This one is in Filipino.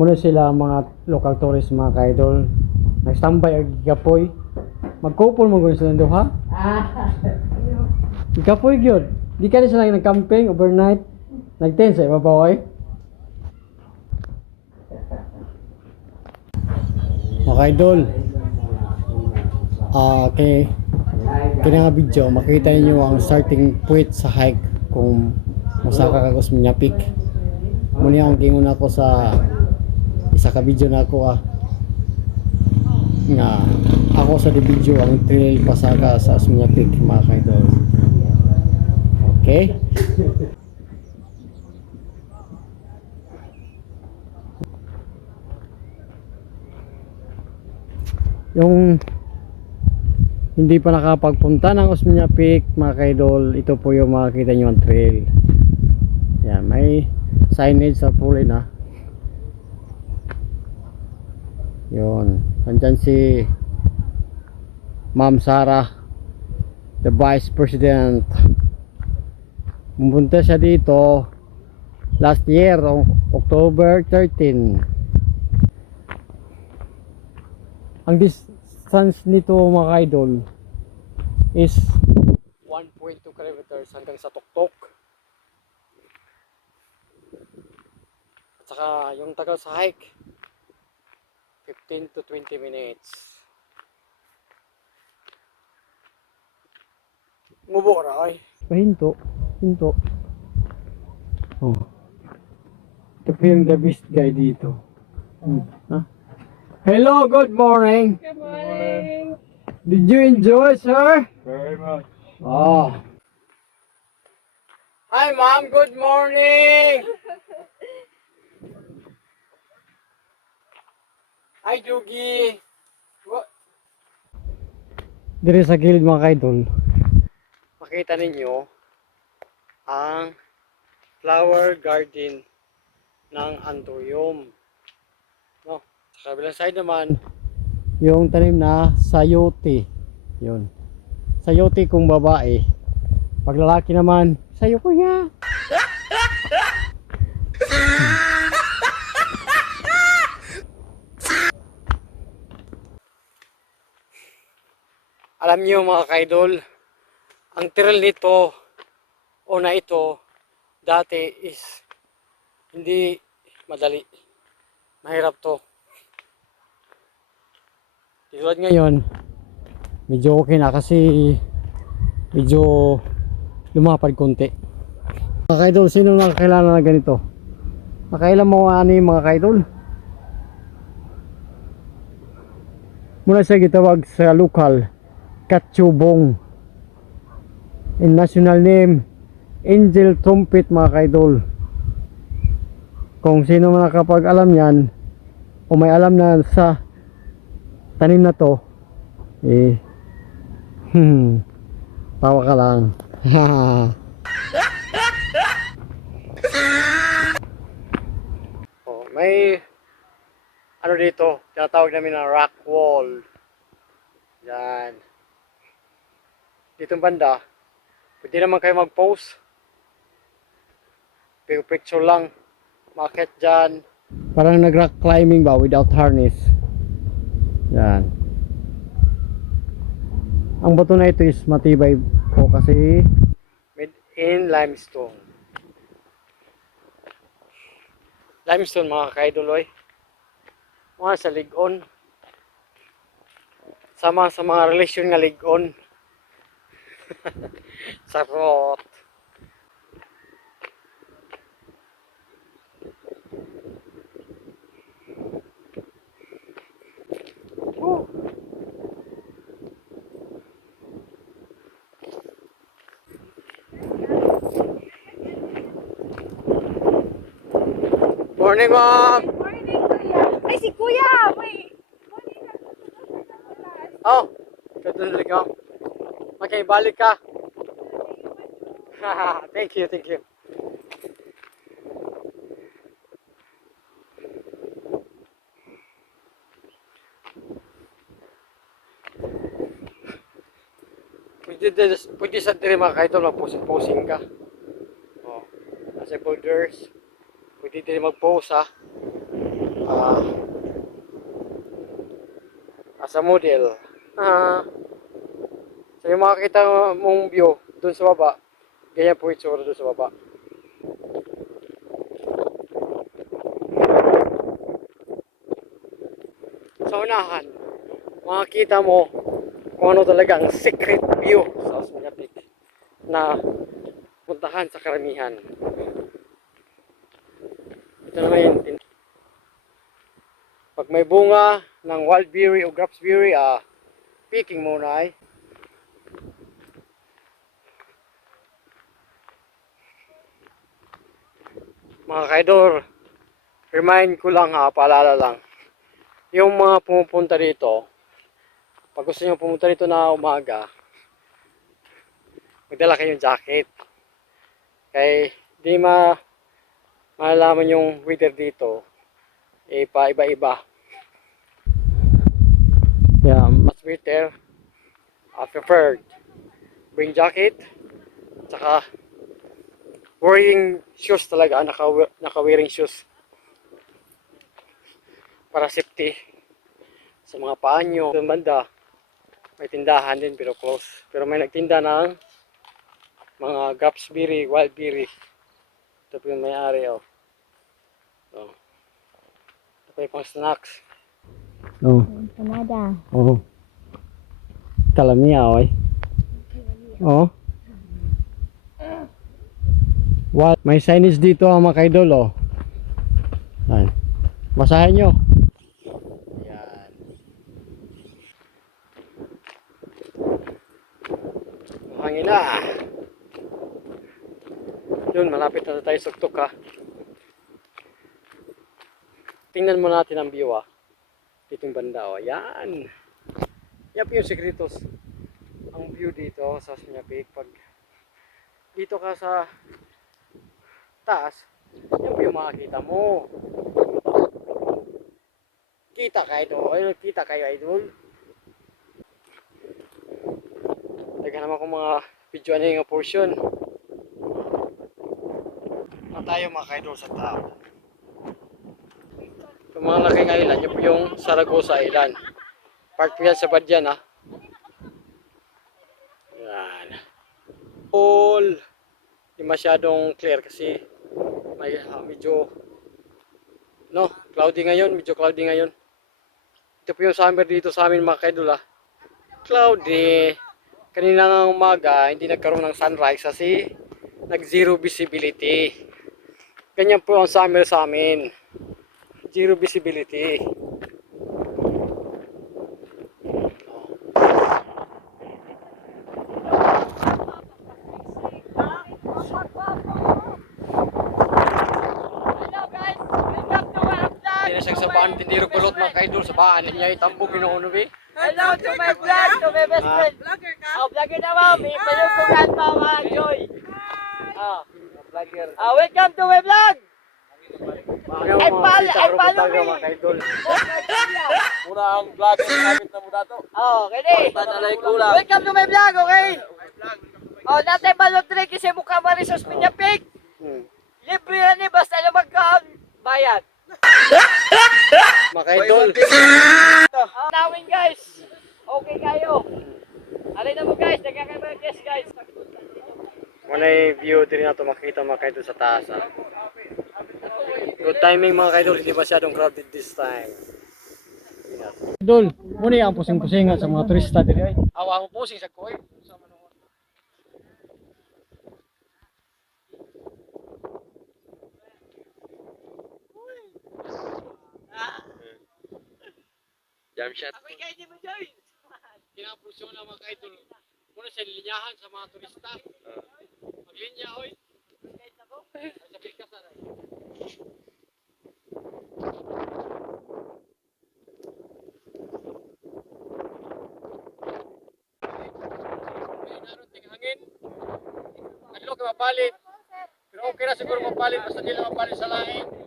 Muna sila mga local tourist mga kaidol. Nagstambay ang gigapoy. Magkupol mo gud sila duha. Gigapoy gyud. Di ka na sila nag-camping overnight. Nag-tent sa ibabaw ay. Mga kaidol. Okay. Kaya nga video, makita niyo ang starting point sa hike kung masaka ka sa mga peak. Muna ang gingon ako sa isa ka video na ako nga ako sa di video ang trail pasaka sa Asmia Peak mga kaidol. Okay? Yung hindi pa nakapagpunta ng Asmia Peak mga kaidol, ito po yung makikita nyo ang trail. Yan, may signage sa pulley na. Yun, andyan si Ma'am Sarah, the Vice President. Pumunta siya dito last year, October 13. Ang distance nito mga idol is 1.2 kilometers hanggang sa Tuktok. At saka yung tagal sa hike 15 to 20 minutes. Ngubo ra ay. Pahinto, hinto. Oh. Ito po yung the best guy dito. Ha? Hello, good morning. Good morning. Did you enjoy, sir? Very much. Oh. Hi, ma'am. Good morning. Hi, Dugi. Dire sa gilid mga kaidol, makita ninyo ang flower garden ng Anturium. No? Sa kabilang side naman, yung tanim na sayote. Yun. Sayote kung babae. Pag lalaki naman, sayo ko niya. Alam niyo mga kaidol, ang trail nito o na ito dati is hindi madali. Mahirap to. Tulad ngayon, medyo okay na kasi medyo lumapad konti. Mga kaidol, sino nakakilala na ganito? Nakailan mo ano yung mga kaidol? Muna siya gitawag sa lokal Katsubong. In national name, Angel Trumpet mga kaidol. Kung sino man nakapag-alam yan o may alam na sa tanim na to, tawa ka lang. Oh, may ano dito, tinatawag namin na rock wall. Yan. Ditong banda, pwede naman kayo mag-post. Picture lang. Market dyan. Parang nag-rock climbing ba without harness. Yan. Ang bato na ito is matibay po kasi made in limestone. Limestone mga kaidoloy. Mga sa ligon. Sama sa mga relasyon nga ligon. Sarot. Morning, ma'am. Good morning, Kuya. Ay, si Kuya! Wait. Morning na. Oh, katulad ka. Okay, balik ka. Thank you, thank you. Pwede sa tiri mga kaidol, mag-posing ka. Oh, nasa boulders. Pwede din mag-post ha. ah, as a model. So yung makikita mong view dun sa baba, ganyan po itsura dun sa baba. Sa unahan, makikita mo kung ano talaga ang secret view sa Osmeña Peak na puntahan sa karamihan. Ito naman yung pag may bunga ng wildberry o grapesberry, picking muna ay. Mga kaidor, remind ko lang paalala lang. Yung mga pumupunta dito, pag gusto nyo pumunta dito na umaga, magdala kayong jacket. Kaya di malalaman yung weather dito, pa-iba-iba. Yeah, mas better, preferred. Bring jacket, tsaka wearing shoes talaga, naka-wearing shoes. Para safety sa mga paa nyo. Doon banda, may tindahan din pero close. Pero may nagtinda ng mga grapesberry, wildberry. Ito po yung may-ari, oh. Oh. Ito pa yung pang snacks. Oh. Canada. Oh. Kalamia, oy. Oh. What? May signage dito mga kaidol, oh. Ayan. Basahin nyo. Ayan. Mahangin na. Yun, malapit na tayo sa tuktok, ha. Tingnan mo natin ang view, ditong banda, oh. Ayan. Yan po yung sekretos. Ang view dito sa Osmeña Peak. Pag dito ka sa taas, yan po yung makikita mo. Kita kayo idol. Naghan naman akong mga video na yung portion. Na tayo mga idol sa tao. Yung mga laking island, yun po yung Saragosa Island. Part po yan sa Badyan, ha. Yan. All di masyadong clear kasi may medyo cloudy ngayon, Ito po yung summer dito sa amin mga kaidol, cloudy. Kanina ng umaga hindi nagkaroon ng sunrise kasi nag zero visibility. Ganyan po ang summer sa amin, zero visibility. Sabaan tindiro kulot mga kaidol sa baan niya itambo ginuuno bi. Hello to my vlog, to my best friend. Vlogger ka? Oh, vlogger na mami. Payugugan pa mga Joy. Vlogger. Welcome to my vlog. Ay follow me. Mga kaidol. Muna ang vlogger kapit na muna to. Oh, kini. Tanalay kulang. Welcome to my vlog, okay? Oh, natay balot rin kasi mukha mari sa Osmeña Peak. Libre na ni basta na magka-bayad. Mga kaidol. Nawin guys. Okay kayo. Alin na mo guys, nagkakabagas guys. Muna yung view din na ito makita mga kaidol sa taas. Good timing mga kaidol, hindi masyadong crowded this time. Idol, muna yung pusing-pusing sa mga turista dito. Awa mo pusing sa kuy. Jam shot. Okay kayo di mo Joy. Kinapulsyon ng mga kaidol. Muna sa linyahan sa mga turista. Maglinya, oy. Sa pikas na rin. Hangin. Adlo ka mapalit. Pero okay na siguro mapalit basta nila mapalit sa laing.